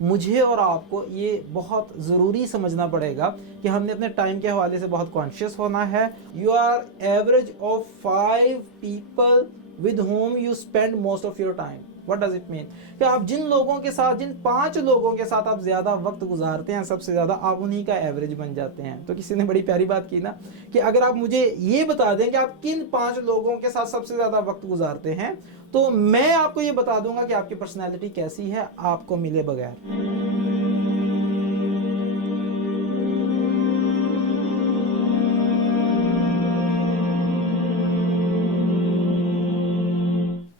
मुझे और आपको ये बहुत ज़रूरी समझना पड़ेगा कि हमने अपने टाइम के हवाले से बहुत कॉन्शियस होना है। You are average of 5 people with whom you spend most of your time. What does it mean कि आप जिन लोगों के साथ, जिन 5 लोगों के साथ आप ज़्यादा वक्त गुजारते हैं, सबसे ज़्यादा आप उन्हीं का एवरेज बन जाते हैं। तो किसी ने बड़ी प्यारी बात की ना कि अगर आप मुझे ये बता दें कि आप किन 5 लोगों के साथ सबसे ज़्यादा वक्त गुजारते हैं, तो मैं आपको ये बता दूंगा कि आपकी पर्सनैलिटी कैसी है, आपको मिले बगैर।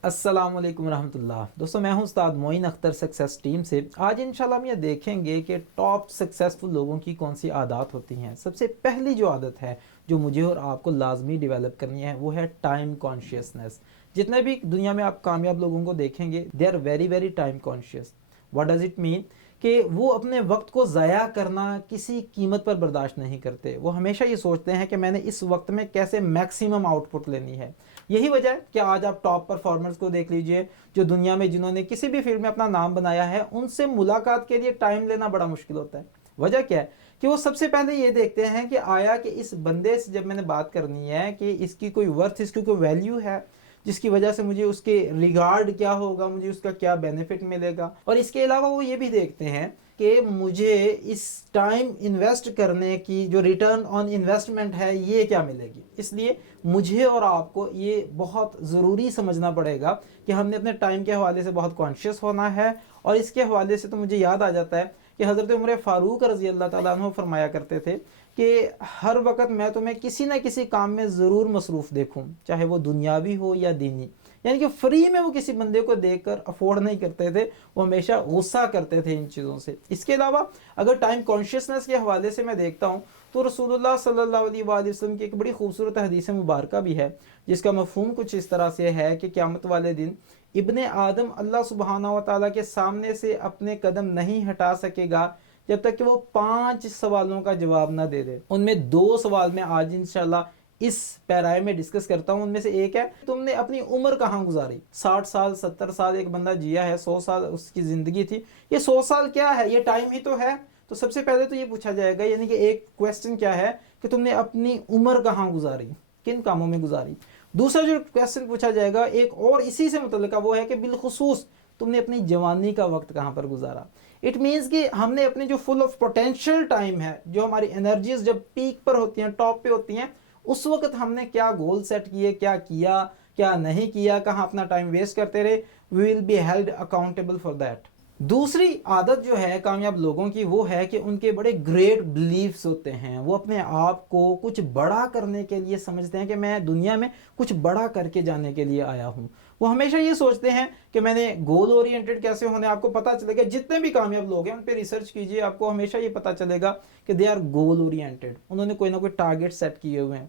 अस्सलाम वालेकुम रहमतुल्लाह। दोस्तों, मैं हूं उस्ताद मोइन अख्तर सक्सेस टीम से। आज इंशाल्लाह हम ये देखेंगे कि टॉप सक्सेसफुल लोगों की कौन सी आदत होती हैं। सबसे पहली जो आदत है जो मुझे और आपको लाजमी डेवलप करनी है वो है टाइम कॉन्शियसनेस। जितने भी दुनिया में आप कामयाब लोगों को देखेंगे, they are very very time conscious. What does it mean कि वो अपने वक्त को ज़ाया करना किसी कीमत पर बर्दाश्त नहीं करते। वो हमेशा ये सोचते हैं कि मैंने इस वक्त में कैसे मैक्सिमम आउटपुट लेनी है। यही वजह है कि आज आप टॉप परफॉर्मर्स को देख लीजिए, जो दुनिया में जिन्होंने किसी भी फील्ड में अपना नाम बनाया है, उनसे मुलाकात के लिए टाइम लेना बड़ा मुश्किल होता है। वजह क्या है कि वो सबसे पहले ये देखते हैं कि आया कि इस बंदे से जब मैंने बात करनी है कि इसकी कोई वर्थ, इसकी कोई वैल्यू है, जिसकी वजह से मुझे उसके रिगार्ड क्या होगा, मुझे उसका क्या बेनिफिट मिलेगा। और इसके अलावा वो ये भी देखते हैं कि मुझे इस टाइम इन्वेस्ट करने की जो रिटर्न ऑन इन्वेस्टमेंट है ये क्या मिलेगी। इसलिए मुझे और आपको ये बहुत ज़रूरी समझना पड़ेगा कि हमने अपने टाइम के हवाले से बहुत कॉन्शियस होना है। और इसके हवाले से तो मुझे याद आ जाता है कि हज़रत उमर फ़ारूक रज़ी अल्लाह ताला अन्हु फरमाया करते थे कि हर वक्त मैं तुम्हें किसी न किसी काम में ज़रूर मसरूफ़ देखूँ, चाहे वो दुनियावी हो या दीनी। यानी कि फ्री में वो किसी बंदे को देखकर अफोर्ड नहीं करते थे, वो हमेशा गुस्सा करते थे इन चीज़ों से। इसके अलावा अगर टाइम कॉन्शियसनेस के हवाले से मैं देखता हूँ तो रसूलुल्लाह सल्लल्लाहु अलैहि वसल्लम की एक बड़ी खूबसूरत हदीस मुबारक भी है, जिसका मफ़हूम कुछ इस तरह से है कि क़यामत वाले दिन इब्ने आदम अल्लाह सुब्हानहू व तआला के सामने से अपने कदम नहीं हटा सकेगा जब तक कि वो 5 सवालों का जवाब ना दे दे। उनमें 2 सवाल मैं आज इंशाल्लाह इस पैराए में डिस्कस करता हूं। उनमें से एक है, तुमने अपनी उम्र कहाँ गुजारी। 60 साल 70 साल एक बंदा जिया है, 100 साल उसकी जिंदगी थी, ये 100 साल क्या है, ये टाइम ही तो है। तो सबसे पहले तो ये पूछा जाएगा, यानी कि एक क्वेश्चन क्या है कि तुमने अपनी उम्र कहाँ गुजारी, किन कामों में गुजारी। दूसरा जो क्वेश्चन पूछा जाएगा एक और इसी से मुतल्लिका, वो है कि बिलखुसूस तुमने अपनी जवानी का वक्त कहाँ पर गुजारा। इट मीन्स कि हमने अपनी जो फुल ऑफ पोटेंशियल टाइम है, जो हमारी एनर्जीज जब पीक पर होती हैं, टॉप पे होती हैं, उस वक्त हमने क्या गोल सेट किए, क्या किया, क्या नहीं किया, कहाँ अपना टाइम वेस्ट करते रहे। We will be held accountable for that. दूसरी आदत जो है कामयाब लोगों की वो है कि उनके बड़े ग्रेट बिलीव्स होते हैं। वो अपने आप को कुछ बड़ा करने के लिए समझते हैं कि मैं दुनिया में कुछ बड़ा करके जाने के लिए आया हूँ। वो हमेशा ये सोचते हैं कि मैंने गोल ओरिएंटेड कैसे होने। आपको पता चलेगा जितने भी कामयाब लोग हैं उन पर रिसर्च कीजिए, आपको हमेशा ये पता चलेगा कि दे आर गोल ओरिएंटेड। उन्होंने कोई ना कोई टारगेट सेट किए हुए हैं,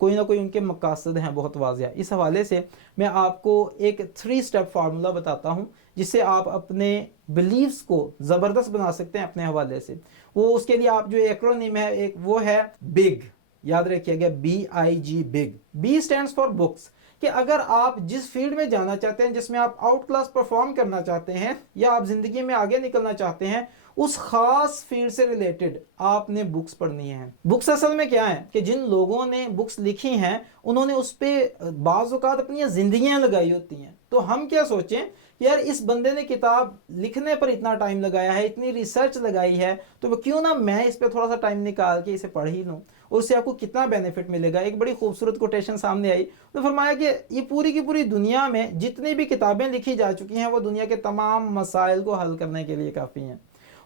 कोई ना कोई उनके मकासद हैं बहुत वाज़िया। इस हवाले से मैं आपको एक 3 स्टेप फार्मूला बताता हूँ जिससे आप अपने बिलीव्स को ज़बरदस्त बना सकते हैं अपने हवाले से। वो उसके लिए आप जो एक्रोनिम है एक वो है बिग, याद रखिएगा BIG, big. B stands for books, कि अगर आप जिस फील्ड में जाना चाहते हैं, जिसमें आप आउट क्लास परफॉर्म करना चाहते हैं या आप जिंदगी में आगे निकलना चाहते हैं, उस खास फील्ड से रिलेटेड आपने बुक्स पढ़नी है। बुक्स असल में क्या है कि जिन लोगों ने बुक्स लिखी हैं उन्होंने उस पर बाज़ औक़ात अपनी जिंदगियां लगाई होती हैं। तो हम क्या सोचें कि यार इस बंदे ने किताब लिखने पर इतना टाइम लगाया है, इतनी रिसर्च लगाई है, तो क्यों ना मैं इस पर थोड़ा सा टाइम निकाल के इसे पढ़ ही लूँ, और उससे आपको कितना बेनिफिट मिलेगा। एक बड़ी खूबसूरत कोटेशन सामने आई, तो फरमाया कि ये पूरी की पूरी दुनिया में जितनी भी किताबें लिखी जा चुकी हैं वो दुनिया के तमाम मसाइल को हल करने के लिए काफ़ी हैं।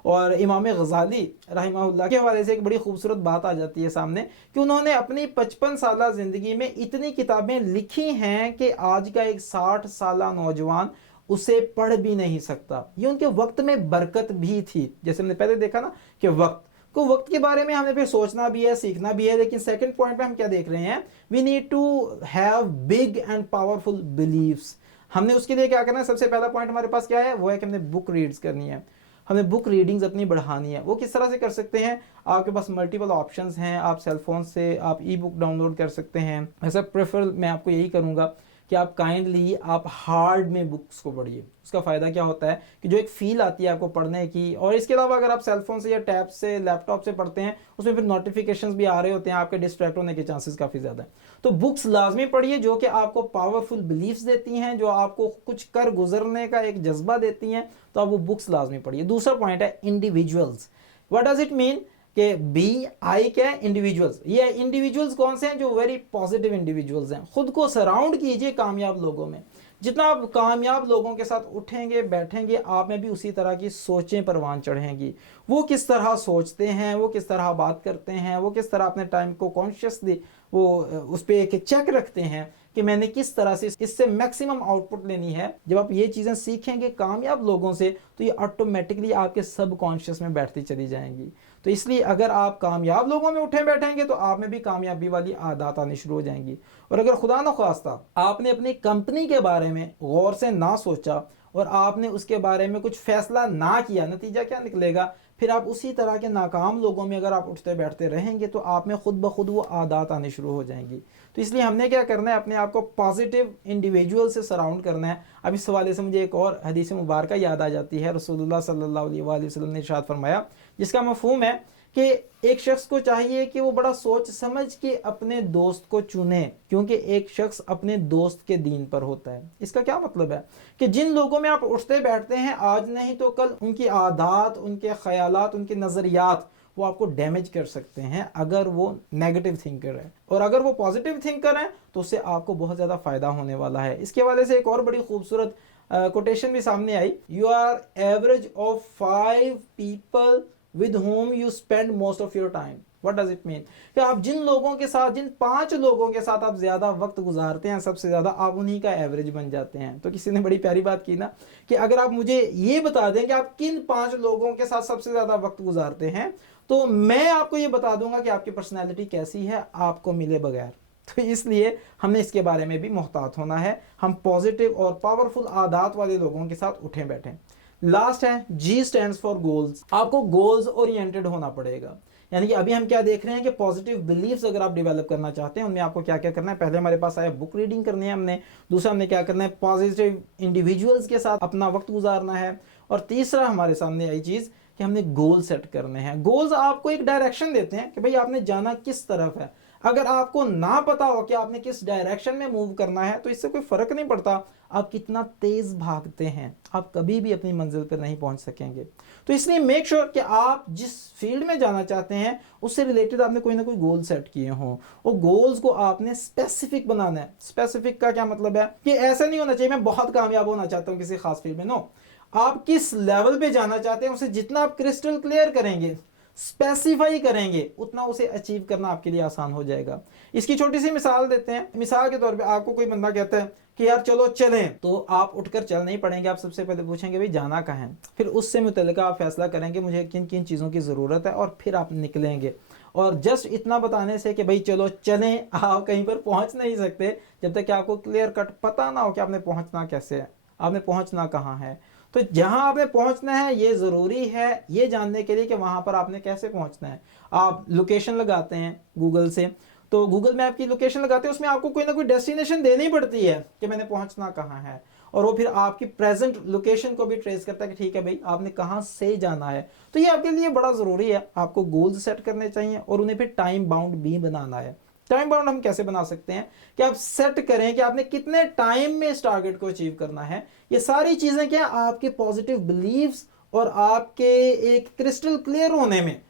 और इमाम गज़ाली रहमहुल्लाह के हवाले से एक बड़ी खूबसूरत बात आ जाती है सामने कि उन्होंने अपनी 55 साल ज़िंदगी में इतनी किताबें लिखी हैं कि आज का एक 60 साल नौजवान उसे पढ़ भी नहीं सकता। ये उनके वक्त में बरकत भी थी। जैसे हमने पहले देखा ना कि वक्त के बारे में हमें फिर सोचना भी है, सीखना भी है। लेकिन सेकंड पॉइंट पे हम क्या देख रहे हैं, we need to have big and powerful believes. हमने उसके लिए क्या करना है, सबसे पहला पॉइंट हमारे पास क्या है, वो है कि हमने बुक रीड्स करनी है, हमें बुक रीडिंग्स अपनी बढ़ानी है। वो किस तरह से कर सकते हैं, आपके पास मल्टीपल ऑप्शंस हैं। आप सेल फोन से आप ई बुक डाउनलोड कर सकते हैं। ऐसा प्रेफर मैं आपको यही करूँगा कि आप काइंडली आप हार्ड में बुक्स को पढ़िए। उसका फ़ायदा क्या होता है कि जो एक फ़ील आती है आपको पढ़ने की, और इसके अलावा अगर आप सेलफोन से या टैब से लैपटॉप से पढ़ते हैं उसमें फिर नोटिफिकेशंस भी आ रहे होते हैं, आपके डिस्ट्रैक्ट होने के चांसेस काफ़ी ज़्यादा हैं। तो बुक्स लाजमी पढ़िए जो कि आपको पावरफुल बिलीफ्स देती हैं, जो आपको कुछ कर गुजरने का एक जज्बा देती हैं, तो आप वो बुक्स लाजमी पढ़िए। दूसरा पॉइंट है individuals. What does it mean कि बी आई क्या है, इंडिविजुअल्स। ये इंडिविजुअल्स कौन से हैं? जो वेरी पॉजिटिव इंडिविजुअल्स हैं। खुद को सराउंड कीजिए कामयाब लोगों में। जितना आप कामयाब लोगों के साथ उठेंगे बैठेंगे, आप में भी उसी तरह की सोचें परवान चढ़ेंगी। वो किस तरह सोचते हैं, वो किस तरह बात करते हैं, वो किस तरह अपने टाइम को कॉन्शियसली वो उस पर एक चेक रखते हैं कि मैंने किस तरह से इससे मैक्सिमम आउटपुट लेनी है। जब आप ये चीज़ें सीखेंगे कामयाब लोगों से तो ये ऑटोमेटिकली आपके सब कॉन्शियस में बैठती चली जाएंगी। तो इसलिए अगर आप कामयाब लोगों में उठे बैठेंगे तो आप में भी कामयाबी वाली आदत आनी शुरू हो जाएंगी। और अगर खुदा न खास्ता आपने अपनी कंपनी के बारे में गौर से ना सोचा और आपने उसके बारे में कुछ फैसला ना किया, नतीजा क्या निकलेगा? फिर आप उसी तरह के नाकाम लोगों में अगर आप उठते बैठते रहेंगे तो आप में खुद ब खुद वो आदत आनी शुरू हो जाएंगी। तो इसलिए हमने क्या करना है, अपने आप को पॉजिटिव इंडिविजुअल से सराउंड करना है। अब इस हवाले से मुझे एक और हदीस मुबारक याद आ जाती है। रसूलुल्लाह सल्लल्लाहु अलैहि वसल्लम ने इरशाद फरमाया, जिसका मफहूम है कि एक शख्स को चाहिए कि वो बड़ा सोच समझ के अपने दोस्त को चुने, क्योंकि एक शख्स अपने दोस्त के दीन पर होता है। इसका क्या मतलब है कि जिन लोगों में आप उठते बैठते हैं, आज नहीं तो कल उनकी आदत, उनके ख्यालात, उनके नज़रियात वो आपको डैमेज कर सकते हैं अगर वो नेगेटिव थिंकर है। और अगर वो पॉजिटिव थिंकर है तो उससे आपको बहुत ज़्यादा फ़ायदा होने वाला है। इसके हवाले से एक और बड़ी खूबसूरत कोटेशन भी सामने आई, you are average of 5 people with whom you spend most of your time. What does it mean? कि आप जिन लोगों के साथ, जिन 5 लोगों के साथ आप ज्यादा वक्त गुजारते हैं, सबसे ज्यादा आप उन्हीं का एवरेज बन जाते हैं। तो किसी ने बड़ी प्यारी बात की ना कि अगर आप मुझे ये बता दें कि आप किन 5 लोगों के साथ सबसे ज्यादा वक्त गुजारते हैं, तो मैं आपको ये बता दूंगा कि आपकी पर्सनैलिटी कैसी है, आपको मिले बगैर। तो इसलिए हमने इसके बारे में भी मुहतात होना है। हम पॉजिटिव और पावरफुल आदत वाले लोगों के साथ उठें बैठें। लास्ट है जी स्टैंड्स फॉर गोल्स। आपको गोल्स ओरिएंटेड होना पड़ेगा। यानी कि अभी हम क्या देख रहे हैं कि पॉजिटिव बिलीफ्स अगर आप डेवलप करना चाहते हैं, उनमें आपको क्या क्या करना है। पहले हमारे पास आया बुक रीडिंग करनी है हमने, दूसरा हमने क्या करना है, पॉजिटिव इंडिविजुअल्स के साथ अपना वक्त गुजारना है, और तीसरा हमारे सामने आई चीज़ कि हमने गोल सेट करने हैं। गोल्स आपको एक डायरेक्शन देते हैं कि भाई आपने जाना किस तरफ है। अगर आपको ना पता हो कि आपने किस डायरेक्शन में मूव करना है तो इससे कोई फर्क नहीं पड़ता आप कितना तेज भागते हैं, आप कभी भी अपनी मंजिल पर नहीं पहुंच सकेंगे। तो इसलिए मेक श्योर कि आप जिस फील्ड में जाना चाहते हैं उससे रिलेटेड आपने कोई ना कोई गोल सेट किए हों, और गोल्स को आपने स्पेसिफिक बनाना है। स्पेसिफिक का क्या मतलब है कि ऐसा नहीं होना चाहिए मैं बहुत कामयाब होना चाहता हूं किसी खास फील्ड में। नो, आप किस लेवल पे जाना चाहते हैं उसे जितना आप क्रिस्टल क्लियर करेंगे, स्पेसिफाई करेंगे, उतना उसे अचीव करना आपके लिए आसान हो जाएगा। इसकी छोटी सी मिसाल देते हैं। मिसाल के तौर पे आपको कोई बंदा कहता है कि यार चलो चलें, तो आप उठकर चल नहीं पड़ेंगे, आप सबसे पहले पूछेंगे भाई जाना कहाँ है, फिर उससे मुतल्लिका आप फैसला करेंगे मुझे किन किन चीज़ों की ज़रूरत है, और फिर आप निकलेंगे। और जस्ट इतना बताने से कि भाई चलो चलें, आप कहीं पर पहुंच नहीं सकते जब तक कि आपको क्लियर कट पता ना हो कि आपने पहुंचना कैसे है, आपने पहुंचना कहाँ है। तो जहां आपने पहुंचना है ये ज़रूरी है ये जानने के लिए कि वहां पर आपने कैसे पहुंचना है। आप लोकेशन लगाते हैं गूगल से, तो गूगल मैप की लोकेशन लगाते हैं, उसमें आपको कोई ना कोई डेस्टिनेशन देनी पड़ती है कि मैंने पहुंचना कहाँ है, और वो फिर आपकी प्रेजेंट लोकेशन को भी ट्रेस करता है कि ठीक है भाई आपने कहाँ से जाना है। तो ये आपके लिए बड़ा ज़रूरी है। आपको गोल्स सेट करने चाहिए और उन्हें फिर टाइम बाउंड भी बनाना है। टाइम बाउंड हम कैसे बना सकते हैं कि आप सेट करें कि आपने कितने टाइम में इस टारगेट को अचीव करना है। ये सारी चीज़ें क्या आपके पॉजिटिव बिलीव्स और आपके एक क्रिस्टल क्लियर होने में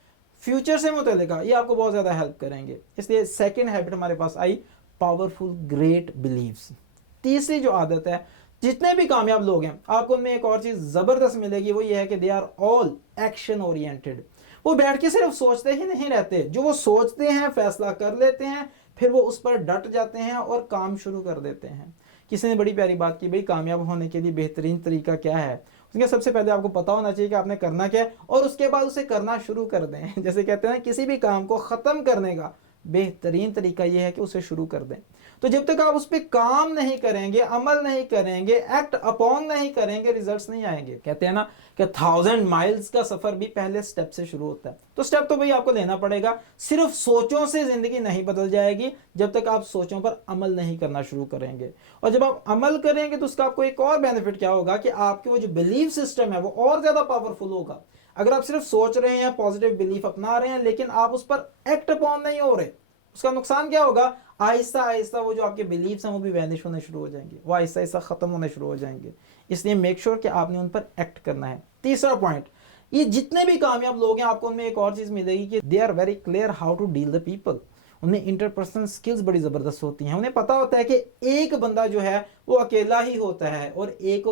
फ्यूचर से मुतल्लिका ये आपको बहुत ज़्यादा हेल्प करेंगे। इसलिए सेकंड हैबिट हमारे पास आई, पावरफुल ग्रेट बिलीव्स। तीसरी जो आदत है, जितने भी कामयाब लोग हैं आपको उनमें एक और चीज़ ज़बरदस्त मिलेगी, वो ये है कि they are all action oriented. वो बैठ के सिर्फ सोचते ही नहीं रहते, जो वो सोचते हैं फैसला कर लेते हैं, फिर वो उस पर डट जाते हैं और काम शुरू कर देते हैं। किसी ने बड़ी प्यारी बात की, भाई कामयाब होने के लिए बेहतरीन तरीका क्या है। उसके सबसे पहले आपको पता होना चाहिए कि आपने करना क्या है, और उसके बाद उसे करना शुरू कर दें। जैसे कहते हैं किसी भी काम को ख़त्म करने का बेहतरीन तरीका यह है कि उसे शुरू कर दें। तो जब तक आप उस पर काम नहीं करेंगे, अमल नहीं करेंगे, एक्ट अपॉन नहीं करेंगे, रिजल्ट्स नहीं आएंगे। कहते हैं ना कि 1000 माइल्स का सफर भी पहले स्टेप से शुरू होता है। तो स्टेप तो भाई आपको लेना पड़ेगा। सिर्फ सोचों से जिंदगी नहीं बदल जाएगी जब तक आप सोचों पर अमल नहीं करना शुरू करेंगे। और जब आप अमल करेंगे तो उसका आपको एक और बेनिफिट क्या होगा कि आपके वो जो बिलीफ सिस्टम है वो और ज्यादा पावरफुल होगा। अगर आप सिर्फ सोच रहे हैं, पॉजिटिव बिलीफ अपना रहे हैं, लेकिन आप उस पर एक्ट अपॉन नहीं हो रहे, उसका नुकसान क्या होगा? आहिस्ता आहिस्ता वो जो आपके बिलीफ्स हैं वो भी वैनिश होने शुरू हो जाएंगे, वो आहिस्ता आहिस्ता खत्म होने शुरू हो जाएंगे। इसलिए मेक श्योर कि आपने उन पर एक्ट करना है। तीसरा पॉइंट, ये जितने भी कामयाब लोग हैं आपको उनमें एक और चीज मिलेगी कि they are very clear how to deal the people. उन्हें इंटरपर्सनल स्किल्स बड़ी जबरदस्त होती हैं। उन्हें पता होता है कि एक बंदा जो है वो अकेला ही होता है और एक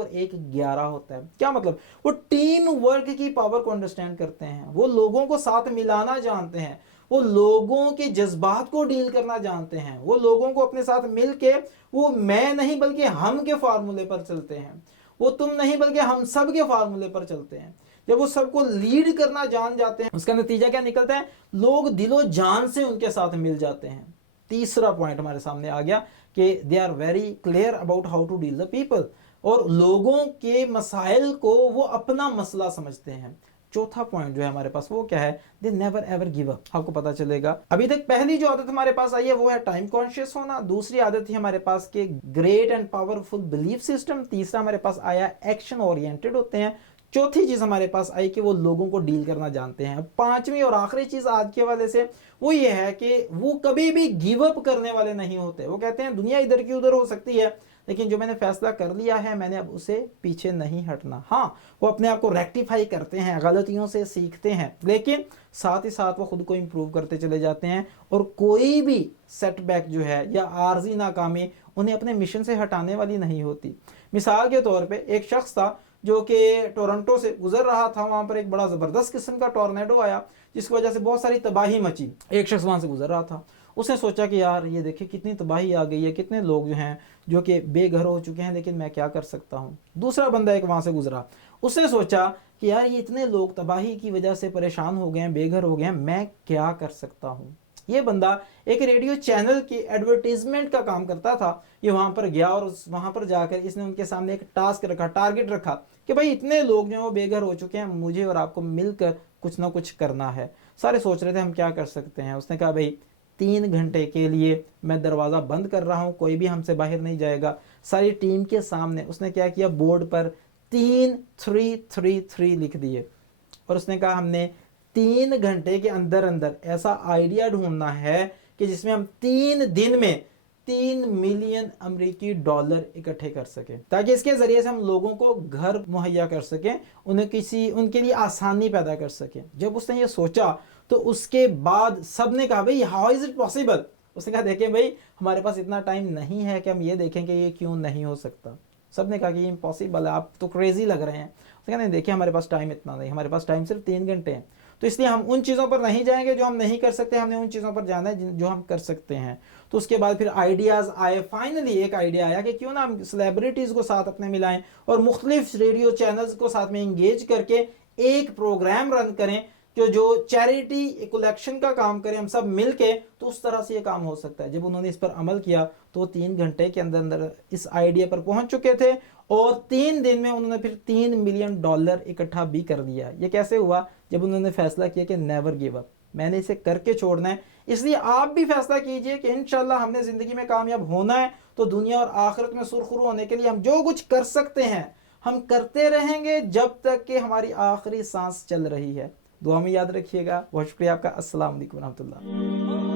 11 होता है। क्या मतलब? वो टीम वर्क की पावर को अंडरस्टैंड करते हैं, वो लोगों को साथ मिलाना जानते हैं, वो लोगों के जज्बात को डील करना जानते हैं, वो लोगों को अपने साथ मिलके वो मैं नहीं बल्कि हम के फार्मूले पर चलते हैं, वो तुम नहीं बल्कि हम सब के फार्मूले पर चलते हैं। जब वो सबको लीड करना जान जाते हैं उसका नतीजा क्या निकलता है? लोग दिलो जान से उनके साथ मिल जाते हैं। तीसरा पॉइंट हमारे सामने आ गया कि they are very clear about how to deal the people, और लोगों के मसाइल को वो अपना मसला समझते हैं। चौथा पॉइंट जो है हमारे पास वो क्या है? They never ever give up. आपको पता चलेगा अभी तक पहली जो आदत हमारे पास आई है वो है टाइम कॉन्शियस होना। दूसरी आदत थी हमारे पास के great and powerful belief system. तीसरा हमारे पास आया एक्शन ओरिएंटेड होते हैं। चौथी चीज हमारे पास आई कि वो लोगों को डील करना जानते हैं। पांचवी और आखिरी चीज आज के वाले से वो ये है कि वो कभी भी गिव अप करने वाले नहीं होते। वो कहते हैं दुनिया इधर की उधर हो सकती है लेकिन जो मैंने फैसला कर लिया है मैंने अब उसे पीछे नहीं हटना। हाँ, वो अपने आप को रेक्टिफाई करते हैं, गलतियों से सीखते हैं, लेकिन साथ ही साथ वो खुद को इंप्रूव करते चले जाते हैं और कोई भी सेटबैक जो है या आर्जी नाकामी उन्हें अपने मिशन से हटाने वाली नहीं होती। मिसाल के तौर पे एक शख्स था जो कि टोरंटो से गुजर रहा था, वहां पर एक बड़ा जबरदस्त किस्म का टॉर्नेडो आया जिसकी वजह से बहुत सारी तबाही मची। एक शख्स वहां से गुजर रहा था, उसने सोचा कि यार ये देखिए कितनी तबाही आ गई है, कितने लोग जो हैं जो कि बेघर हो चुके हैं, लेकिन मैं क्या कर सकता हूँ। दूसरा बंदा एक वहां से गुजरा, उसने सोचा कि यार ये इतने लोग तबाही की वजह से परेशान हो गए हैं, बेघर हो गए हैं, मैं क्या कर सकता हूँ। ये बंदा एक रेडियो चैनल की एडवर्टीजमेंट का काम करता था। ये वहां पर गया और वहां पर जाकर इसने उनके सामने एक टास्क रखा, टारगेट रखा कि भाई इतने लोग जो हैं वो बेघर हो चुके हैं, मुझे और आपको मिलकर कुछ ना कुछ करना है। सारे सोच रहे थे हम क्या कर सकते हैं। उसने कहा भाई 3 घंटे के लिए मैं दरवाज़ा बंद कर रहा हूँ, कोई भी हमसे बाहर नहीं जाएगा। सारी टीम के सामने उसने क्या किया, बोर्ड पर 3-3-3-3 लिख दिए और उसने कहा हमने 3 घंटे के अंदर अंदर ऐसा आइडिया ढूंढना है कि जिसमें हम 3 दिन में 3 मिलियन अमेरिकी डॉलर इकट्ठे कर सकें, ताकि इसके जरिए से हम लोगों को घर मुहैया कर सकें, उनके लिए आसानी पैदा कर सकें। जब उसने ये सोचा तो उसके बाद सब ने कहा भाई हाउ इज इट पॉसिबल। उसने कहा देखें भाई हमारे पास इतना टाइम नहीं है कि हम ये देखें कि ये क्यों नहीं हो सकता। सब ने कहा कि ये इम्पॉसिबल है, आप तो क्रेजी लग रहे हैं। उसने कहा नहीं देखिए हमारे पास टाइम इतना नहीं, हमारे पास टाइम सिर्फ 3 घंटे हैं, तो इसलिए हम उन चीज़ों पर नहीं जाएंगे जो हम नहीं कर सकते, हमने उन चीज़ों पर जाना है जो हम कर सकते हैं। तो उसके बाद फिर आइडियाज़ आए। फाइनली एक आइडिया आया कि क्यों ना हम सेलिब्रिटीज़ को साथ अपने मिलाएं और मुख्तलिफ रेडियो चैनल्स को साथ में इंगेज करके एक प्रोग्राम रन करें जो चैरिटी कलेक्शन का काम करें हम सब मिलके, तो उस तरह से ये काम हो सकता है। जब उन्होंने इस पर अमल किया तो 3 घंटे के अंदर अंदर इस आइडिया पर पहुंच चुके थे और 3 दिन में उन्होंने फिर 3 मिलियन डॉलर इकट्ठा भी कर दिया। ये कैसे हुआ? जब उन्होंने फैसला किया कि नेवर गिव अप, मैंने इसे करके छोड़ना है। इसलिए आप भी फैसला कीजिए कि इंशाल्लाह हमने जिंदगी में कामयाब होना है तो दुनिया और आखिरत में सुरखुरू होने के लिए हम जो कुछ कर सकते हैं हम करते रहेंगे जब तक कि हमारी आखिरी सांस चल रही है। दुआ में याद रखिएगा। बहुत शुक्रिया आपका। अस्सलाम वालेकुम रहमतुल्लाह।